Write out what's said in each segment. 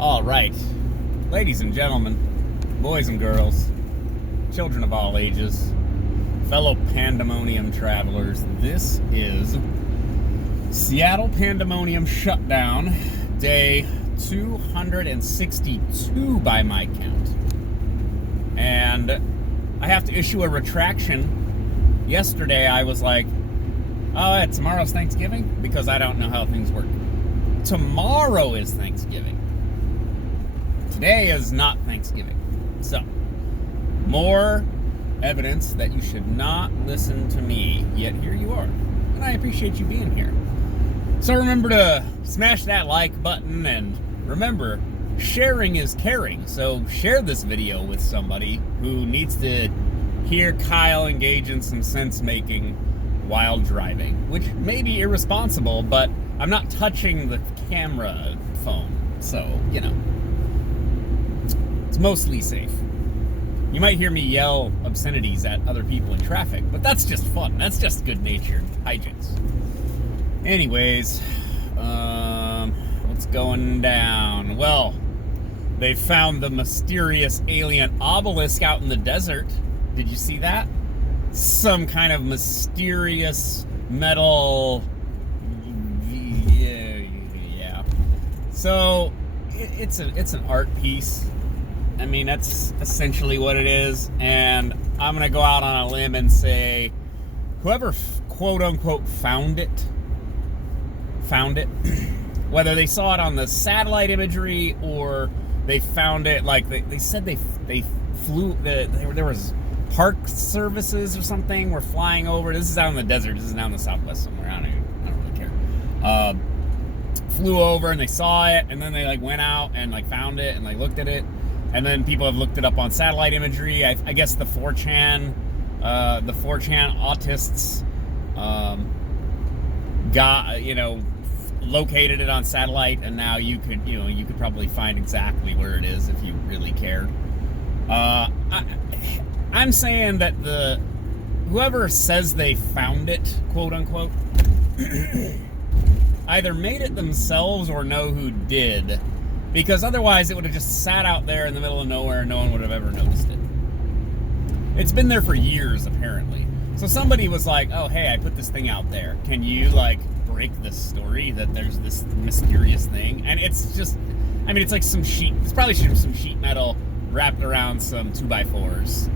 All right, ladies and gentlemen, boys and girls, children of all ages, fellow Pandemonium travelers, this is Seattle Pandemonium Shutdown, day 262 by my count. And I have to issue a retraction. Yesterday I was like, oh, yeah, tomorrow's Thanksgiving, because I don't know how things work. Tomorrow is Thanksgiving. Today is not Thanksgiving. So, more evidence that you should not listen to me, yet here you are. And I appreciate you being here. So remember to smash that like button, and remember, sharing is caring. So share this video with somebody who needs to hear Kyle engage in some sense making while driving, which may be irresponsible, but I'm not touching the camera phone, so, you know, it's mostly safe. You might hear me yell obscenities at other people in traffic, but that's just fun. That's just good-natured hijinks. Anyways, what's going down? Well, they found the mysterious alien obelisk out in the desert. Did you see that? Some kind of mysterious metal... Yeah. So, it's an art piece. I mean, that's essentially what it is, and I'm going to go out on a limb and say, whoever quote-unquote found it, whether they saw it on the satellite imagery or they found it, like, they said they flew, there was park services or something were flying over. This is out in the desert, this is down in the southwest somewhere, I don't really care. Flew over and they saw it, and then they, like, went out and, like, found it and, like, looked at it. And then people have looked it up on satellite imagery. I guess the 4chan autists got, located it on satellite, and now you could probably find exactly where it is if you really cared. I'm saying that whoever says they found it, quote unquote, either made it themselves or know who did. Because otherwise it would have just sat out there in the middle of nowhere and no one would have ever noticed it. It's been there for years, apparently. So somebody was like, oh, hey, I put this thing out there. Can you, like, break the story that there's this mysterious thing? And it's just, I mean, it's like it's probably some sheet metal wrapped around some 2x4s,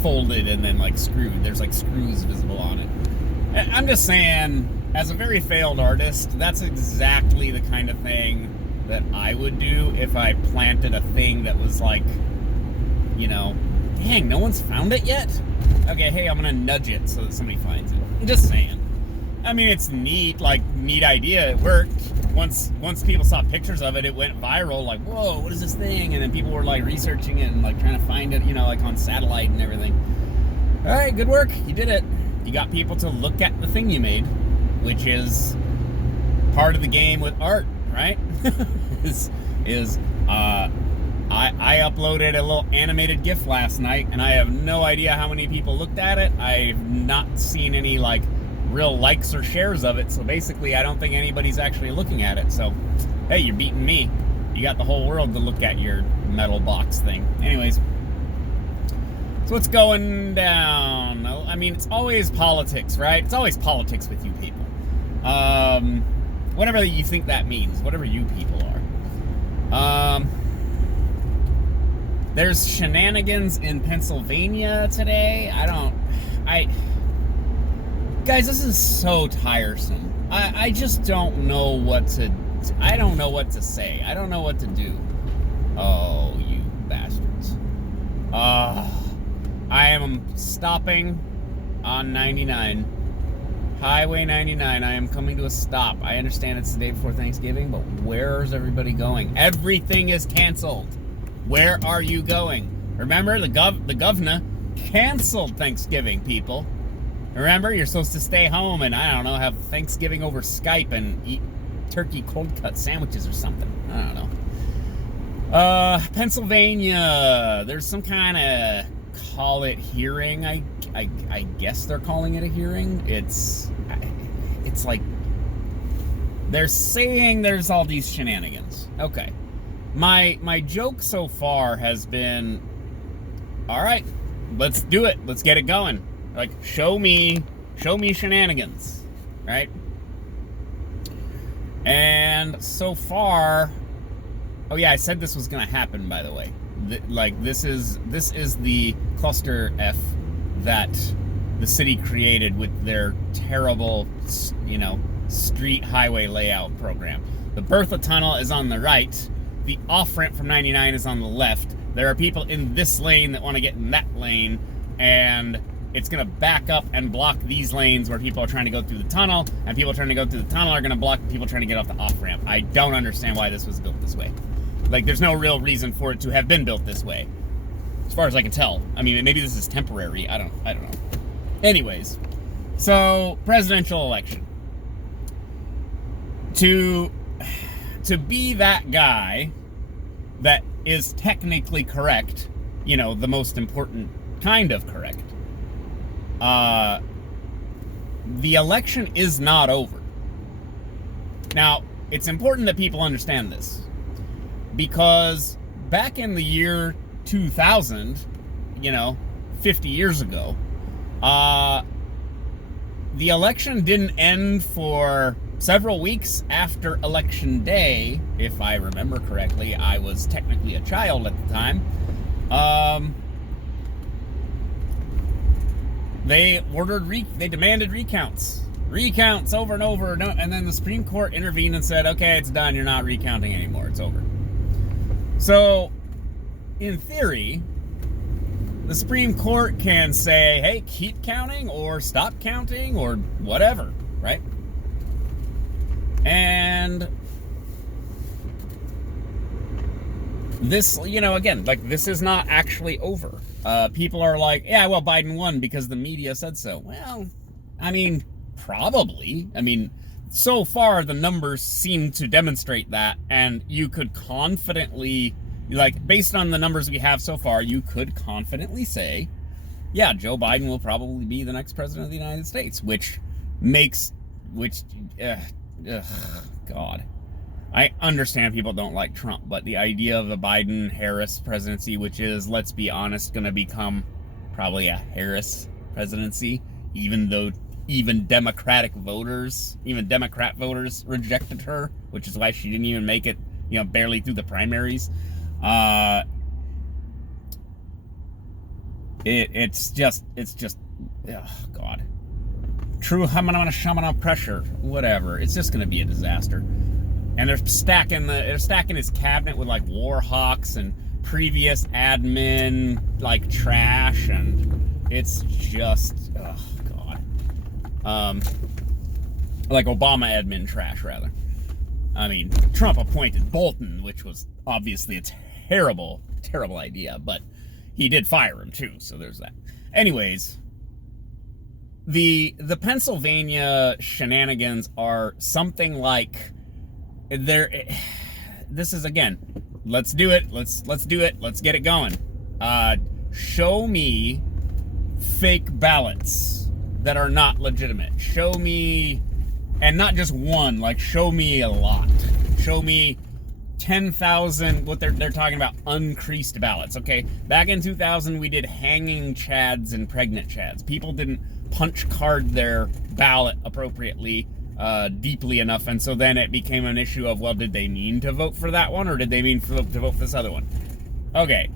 folded and then, like, screwed. There's, like, screws visible on it. I'm just saying, as a very failed artist, that's exactly the kind of thing that I would do if I planted a thing that was like, dang, no one's found it yet? Okay, hey, I'm gonna nudge it so that somebody finds it. I'm just saying. I mean, it's neat idea. It worked. Once people saw pictures of it, it went viral, like, whoa, what is this thing? And then people were, like, researching it and, like, trying to find it, like, on satellite and everything. All right, good work. You did it. You got people to look at the thing you made, which is part of the game with art, right? I uploaded a little animated GIF last night, and I have no idea how many people looked at it. I've not seen any, like, real likes or shares of it, so basically I don't think anybody's actually looking at it. So, hey, you're beating me. You got the whole world to look at your metal box thing. Anyways, so what's going down? I mean, it's always politics, right? It's always politics with you people. Whatever you think that means, whatever you people are. There's shenanigans in Pennsylvania today. Guys, this is so tiresome. I just don't know what to, I don't know what to say. I don't know what to do. Oh, you bastards. I am stopping on 99. Highway 99, I am coming to a stop. I understand it's the day before Thanksgiving, but where is everybody going? Everything is canceled. Where are you going? Remember, the governor canceled Thanksgiving, people. Remember, you're supposed to stay home and, I don't know, have Thanksgiving over Skype and eat turkey cold cut sandwiches or something. I don't know. Pennsylvania, there's some kind of, call it hearing, I guess they're calling it a hearing. It's like, they're saying there's all these shenanigans. Okay. My joke so far has been, all right, let's do it. Let's get it going. Like, show me shenanigans, right? And so far, oh yeah, I said this was gonna happen, by the way. This is the cluster F that the city created with their terrible, street highway layout program. The Bertha Tunnel is on the right. The off-ramp from 99 is on the left. There are people in this lane that want to get in that lane, and it's going to back up and block these lanes where people are trying to go through the tunnel, and people trying to go through the tunnel are going to block people trying to get off the off-ramp. I don't understand why this was built this way. Like, there's no real reason for it to have been built this way, as far as I can tell. I mean, maybe this is temporary. I don't know. Anyways, so presidential election. To be that guy that is technically correct, the most important kind of correct, the election is not over. Now, it's important that people understand this, because back in the year 2000, 50 years ago, the election didn't end for several weeks after Election Day, if I remember correctly. I was technically a child at the time. They demanded recounts over and over, and then the Supreme Court intervened and said, okay, it's done, you're not recounting anymore, it's over. So, in theory, the Supreme Court can say, hey, keep counting, or stop counting, or whatever, right? And this, again, this is not actually over. People are like, yeah, well, Biden won because the media said so. Well, I mean, probably. I mean, so far the numbers seem to demonstrate that, and you could confidently, based on the numbers we have so far, you could confidently say, yeah, Joe Biden will probably be the next president of the United States, God. I understand people don't like Trump, but the idea of a Biden-Harris presidency, which is, let's be honest, going to become probably a Harris presidency, even Democrat voters rejected her, which is why she didn't even make it, barely through the primaries. It's just, oh God. True Hamana pressure, whatever. It's just going to be a disaster. And they're stacking his cabinet with war hawks and previous admin trash, and it's just, oh God. Obama admin trash, rather. I mean, Trump appointed Bolton, which was obviously a terrible, terrible idea, but he did fire him too, so there's that. Anyways, the Pennsylvania shenanigans are something like, this is, again, let's do it, let's do it, let's get it going. Show me fake ballots that are not legitimate. Show me, and not just one, show me a lot. Show me 10,000, what they're talking about, uncreased ballots. Okay, back in 2000, we did hanging chads and pregnant chads. People didn't punch card their ballot appropriately, deeply enough, and so then it became an issue of, well, did they mean to vote for that one, or did they mean to vote for this other one? Okay,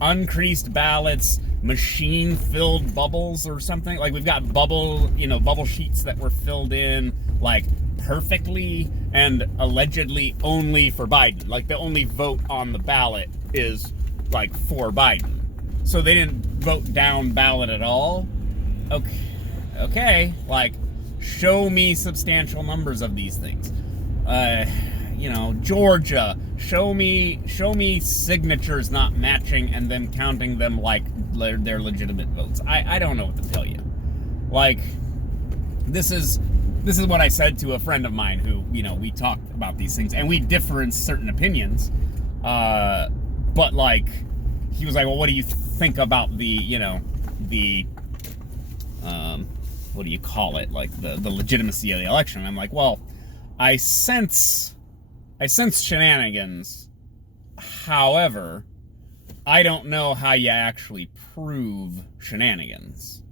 uncreased ballots, machine-filled bubbles or something. We've got bubble sheets that were filled in, perfectly and allegedly only for Biden. The only vote on the ballot is, for Biden. So they didn't vote down ballot at all? Okay, show me substantial numbers of these things. Georgia, show me signatures not matching and them counting them like they're legitimate votes. I don't know what to tell you. This is what I said to a friend of mine who, we talked about these things, and we differ in certain opinions. But he was like, well, what do you think about the what do you call it? The legitimacy of the election. And I'm like, well, I sense shenanigans However, I don't know how you actually prove shenanigans.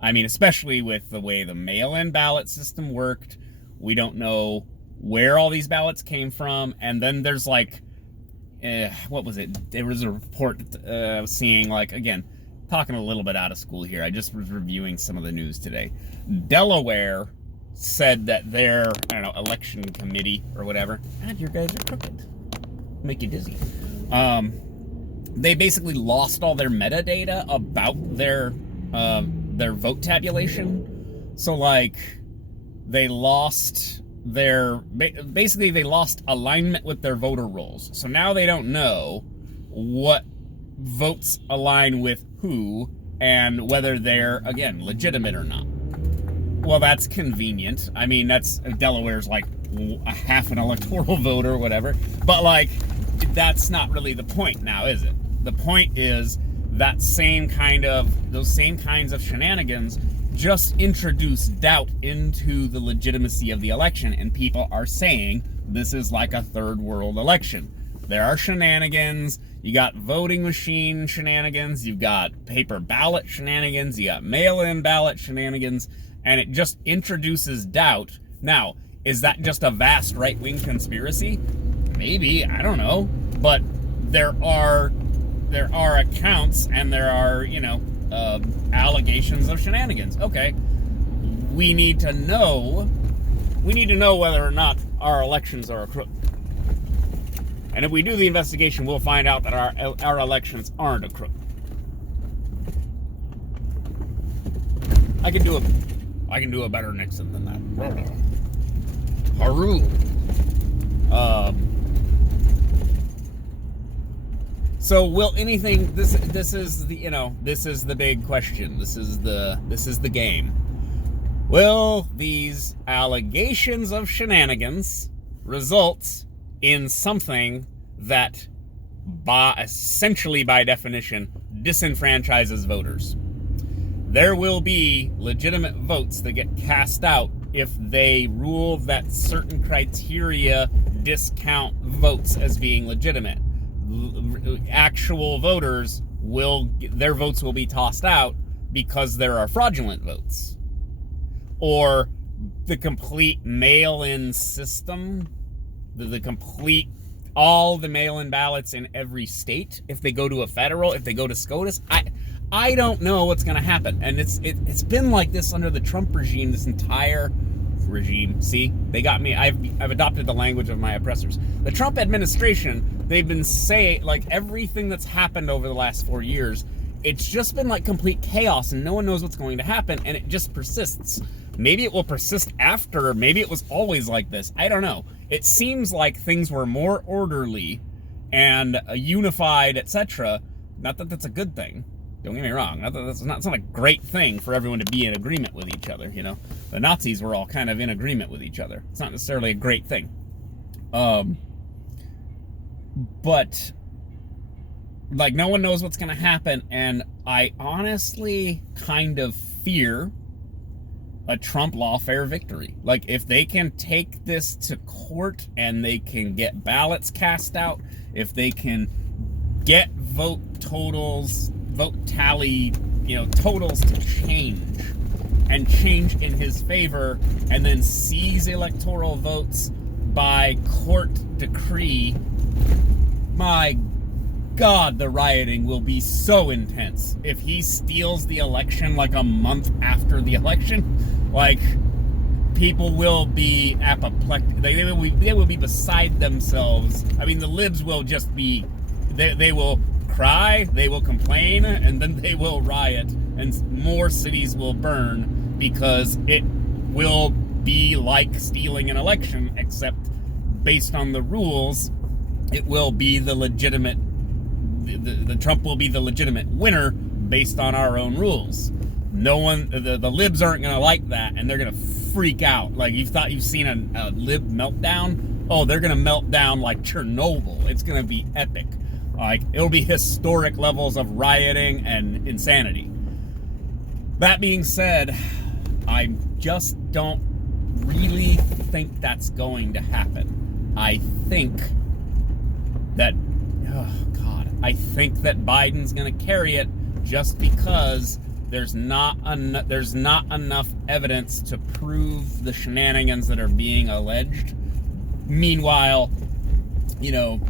I mean, especially with the way the mail-in ballot system worked, we don't know where all these ballots came from, and then there's like, what was it? There was a report I was seeing, like, again, talking a little bit out of school here. I just was reviewing some of the news today. Delaware said that their, I don't know, election committee or whatever, God, your guys are crooked. Make you dizzy. They basically lost all their metadata about their vote tabulation. So, like, they lost basically they lost alignment with their voter rolls. So now they don't know what votes align with who and whether they're, again, legitimate or not. Well, that's convenient. I mean, that's, Delaware's like a half an electoral vote or whatever. But, like, that's not really the point now, is it? The point is that those same kinds of shenanigans just introduce doubt into the legitimacy of the election, and people are saying this is like a third world election. There are shenanigans. You got voting machine shenanigans. You've got paper ballot shenanigans. You got mail-in ballot shenanigans, and it just introduces doubt. Now, is that just a vast right-wing conspiracy? Maybe, I don't know. But there are accounts, and there are, allegations of shenanigans. Okay, we need to know whether or not our elections are a crook. And if we do the investigation, we'll find out that our elections aren't a crook. I can do a better Nixon than that. Haru. So will anything? This is the big question. This is the game. Will these allegations of shenanigans result in something that, essentially by definition, disenfranchises voters? There will be legitimate votes that get cast out if they rule that certain criteria discount votes as being legitimate. Actual voters their votes will be tossed out because there are fraudulent votes. Or the complete mail-in system, all the mail-in ballots in every state, if they go to if they go to SCOTUS, I don't know what's going to happen. And it's been like this under the Trump regime, this entire regime. See, they got me. I've adopted the language of my oppressors. The Trump administration, they've been saying, like, everything that's happened over the last 4 years, it's just been like complete chaos, and no one knows what's going to happen, and it just persists. Maybe it will persist after, maybe it was always like this. I don't know. It seems like things were more orderly and unified, etc. Not that that's a good thing. Don't get me wrong. It's not a great thing for everyone to be in agreement with each other, The Nazis were all kind of in agreement with each other. It's not necessarily a great thing. But, like, no one knows what's going to happen, and I honestly kind of fear a Trump lawfare victory. Like, if they can take this to court and they can get ballots cast out, if they can get vote tally, totals to change in his favor, and then seize electoral votes by court decree, my God, the rioting will be so intense. If he steals the election like a month after the election, like, people will be apoplectic. They will be beside themselves. I mean, the libs will just be, they will cry, they will complain, and then they will riot, and more cities will burn, because it will be like stealing an election, except based on the rules, it will be the legitimate, the Trump will be the legitimate winner based on our own rules. No one, the libs aren't going to like that, and they're going to freak out. Like, you've seen a lib meltdown? Oh, they're going to melt down like Chernobyl. It's going to be epic. Like, it'll be historic levels of rioting and insanity. That being said, I just don't really think that's going to happen. I think that oh God, I think that Biden's going to carry it just because there's not enough evidence to prove the shenanigans that are being alleged. Meanwhile, you know,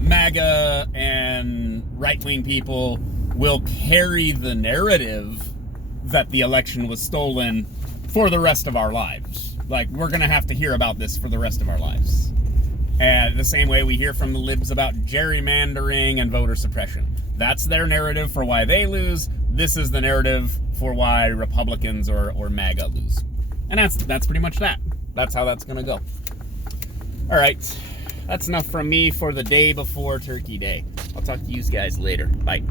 MAGA and right-wing people will carry the narrative that the election was stolen for the rest of our lives. Like, we're going to have to hear about this for the rest of our lives. And the same way we hear from the libs about gerrymandering and voter suppression. That's their narrative for why they lose. This is the narrative for why Republicans or MAGA lose. And that's pretty much that. That's how that's going to go. All right. That's enough from me for the day before Turkey Day. I'll talk to you guys later. Bye.